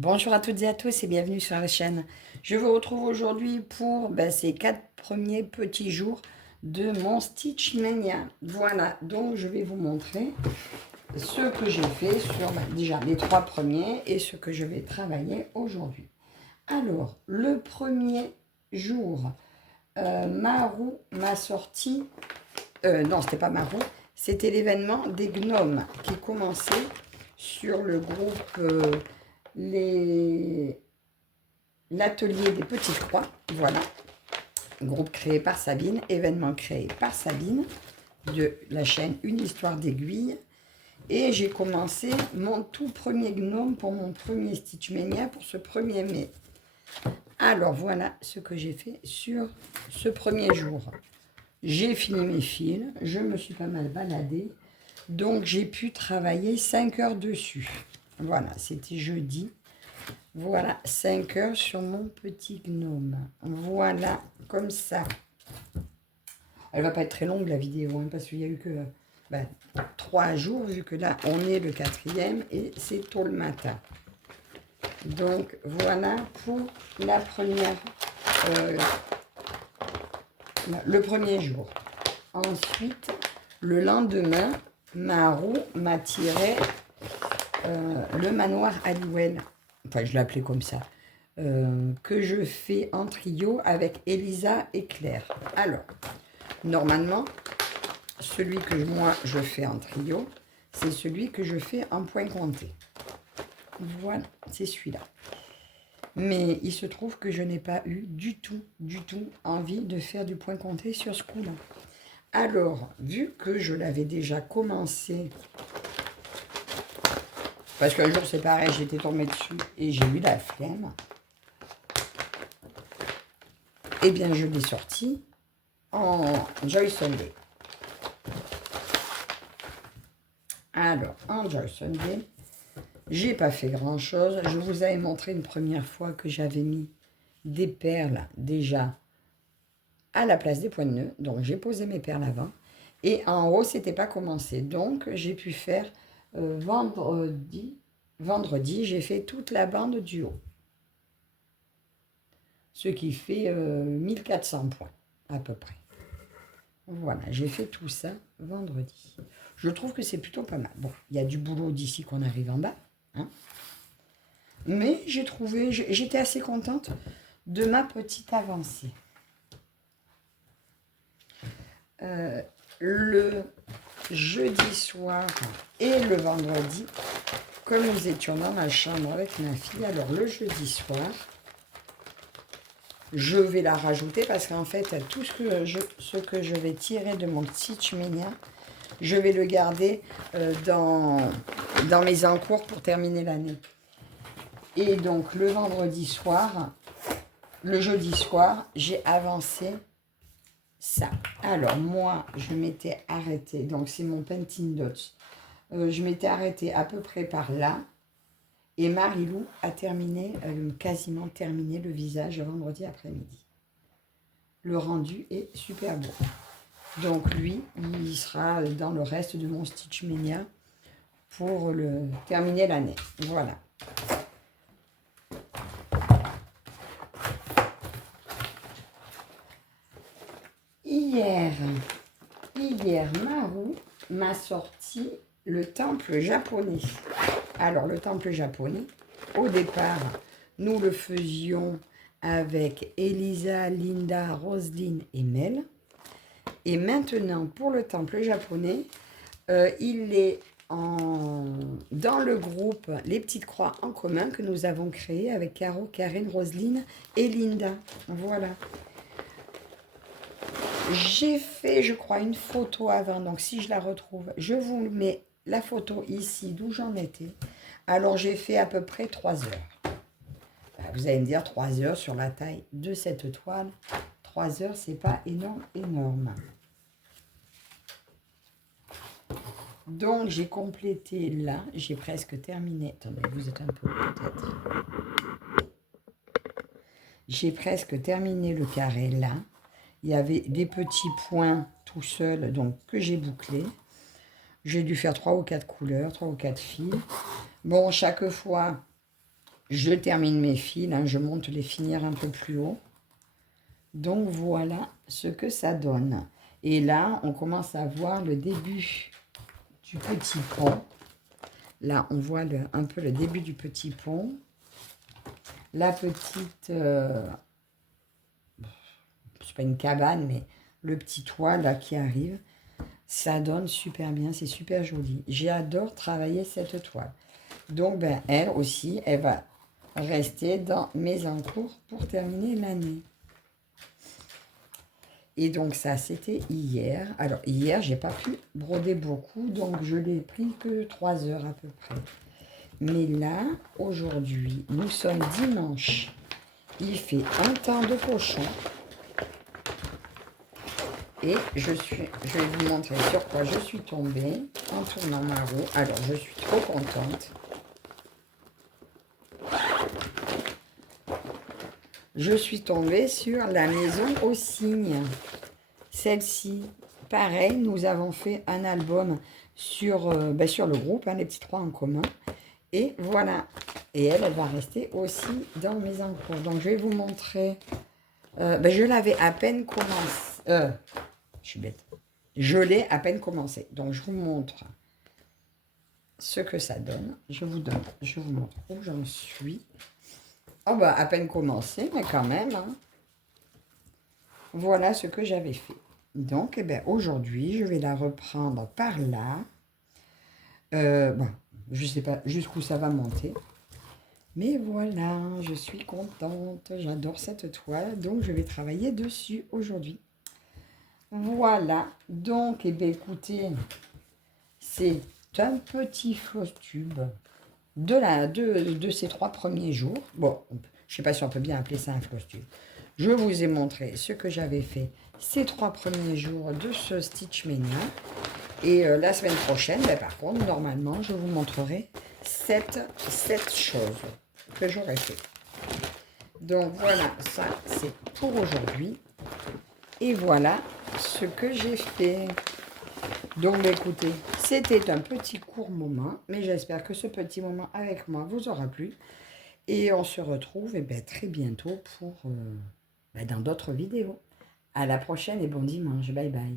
Bonjour à toutes et à tous et bienvenue sur la chaîne. Je vous retrouve aujourd'hui pour ces 4 premiers petits jours de mon Stitch Mania. Voilà, donc je vais vous montrer ce que j'ai fait sur déjà les 3 premiers et ce que je vais travailler aujourd'hui. Alors, le premier jour, Marou m'a sorti... non, c'était pas Marou, c'était l'événement des gnomes qui commençait sur le groupe... l'atelier des petites croix, voilà, groupe créé par Sabine, événement créé par Sabine, de la chaîne Une Histoire d'Aiguille, et j'ai commencé mon tout premier gnome pour mon premier Stitch Mania pour ce 1er mai. Alors voilà ce que j'ai fait sur ce premier jour. J'ai fini mes fils, je me suis pas mal baladée, donc j'ai pu travailler 5 heures dessus. Voilà, c'était jeudi. Voilà, 5 heures sur mon petit gnome. Voilà, comme ça. Elle va pas être très longue la vidéo, hein, parce qu'il n'y a eu que 3 jours, vu que là, on est le 4e et c'est tôt le matin. Donc, voilà pour la première, le premier jour. Ensuite, le lendemain, Marou m'a tiré le manoir Halliwell. Enfin, je l'appelais comme ça. Que je fais en trio avec Elisa et Claire. Alors, normalement, celui que moi je fais en trio, c'est celui que je fais en point compté. Voilà, c'est celui-là. Mais il se trouve que je n'ai pas eu du tout envie de faire du point compté sur ce coup-là. Alors, vu que je l'avais déjà commencé, parce qu'un jour c'est pareil, j'étais tombée dessus et j'ai eu la flemme, eh bien je l'ai sorti en Joy Sunday. Alors, en Joy Sunday, j'ai pas fait grand chose. Je vous avais montré une première fois que j'avais mis des perles déjà à la place des points de nœud. Donc, j'ai posé mes perles avant. Et en haut, c'était pas commencé. Donc, j'ai pu faire vendredi, j'ai fait toute la bande du haut. Ce qui fait 1400 points, à peu près. Voilà, j'ai fait tout ça vendredi. Je trouve que c'est plutôt pas mal. Bon, il y a du boulot d'ici qu'on arrive en bas. Hein, mais j'ai trouvé, j'étais assez contente de ma petite avancée. Le jeudi soir et le vendredi, comme nous étions dans la chambre avec ma fille, alors le jeudi soir, je vais la rajouter parce qu'en fait, tout ce que je vais tirer de mon Stitch Mania, je vais le garder dans mes encours pour terminer l'année. Et donc, le vendredi soir, le jeudi soir, j'ai avancé ça. Alors, moi, je m'étais arrêtée. Donc, c'est mon Painting Dots. Je m'étais arrêtée à peu près par là. Et Marilou a terminé, quasiment terminé le visage vendredi après-midi. Le rendu est super beau. Donc, lui, il sera dans le reste de mon Stitch Mania pour terminer l'année. Voilà. Hier, Marou m'a sorti le temple japonais. Alors, le temple japonais, au départ, nous le faisions avec Elisa, Linda, Roselyne et Mel. Et maintenant, pour le temple japonais, il est dans le groupe Les Petites Croix en commun que nous avons créé avec Caro, Karine, Roselyne et Linda. Voilà. J'ai fait, je crois, une photo avant. Donc, si je la retrouve, je vous mets la photo ici d'où j'en étais. Alors, j'ai fait à peu près 3 heures. Vous allez me dire 3 heures sur la taille de cette toile. 3 heures, c'est pas énorme. Donc, j'ai complété là. J'ai presque terminé. Attendez, vous êtes un peu peut-être. J'ai presque terminé le carré là. Il y avait des petits points tout seuls, donc que j'ai bouclés. J'ai dû faire 3 ou 4 couleurs, 3 ou 4 fils. Bon, chaque fois, Je termine mes fils, hein, je monte les finir un peu plus haut. Donc voilà ce que ça donne. Et là, on commence à voir le début du petit pont. Là, on voit un peu le début du petit pont. La petite, c'est pas une cabane, mais le petit toit là qui arrive. Ça donne super bien, c'est super joli. J'adore travailler cette toile. Donc, ben, elle aussi, elle va rester dans mes encours pour terminer l'année. Et donc ça, c'était hier. Alors hier, j'ai pas pu broder beaucoup, donc je l'ai pris que 3 heures à peu près. Mais là, aujourd'hui, nous sommes dimanche. Il fait un temps de cochon. Et je vais vous montrer sur quoi je suis tombée en tournant ma roue. Alors, je suis trop contente. Je suis tombée sur la maison aux cygnes. Celle-ci, pareil, nous avons fait un album sur, sur le groupe, hein, les petits trois en commun. Et voilà. Et elle va rester aussi dans mes encours. Donc, je vais vous montrer. Je l'avais à peine commencé. Je suis bête. Je l'ai à peine commencé. Donc, je vous montre ce que ça donne. Je vous montre où j'en suis. Oh, bah, à peine commencé, mais quand même. Hein. Voilà ce que j'avais fait. Donc, aujourd'hui, je vais la reprendre par là. Je ne sais pas jusqu'où ça va monter. Mais voilà, je suis contente. J'adore cette toile. Donc, je vais travailler dessus aujourd'hui. Voilà. Donc, écoutez, c'est un petit floss tube de ces 3 premiers jours. Bon, je ne sais pas si on peut bien appeler ça un floss tube. Je vous ai montré ce que j'avais fait ces 3 premiers jours de ce Stitch Mania. Et la semaine prochaine, par contre, normalement, je vous montrerai 7 choses que j'aurais fait. Donc voilà, ça c'est pour aujourd'hui. Et voilà ce que j'ai fait. Donc écoutez, c'était un petit court moment, mais j'espère que ce petit moment avec moi vous aura plu. Et on se retrouve très bientôt pour dans d'autres vidéos. À la prochaine et bon dimanche. Bye bye.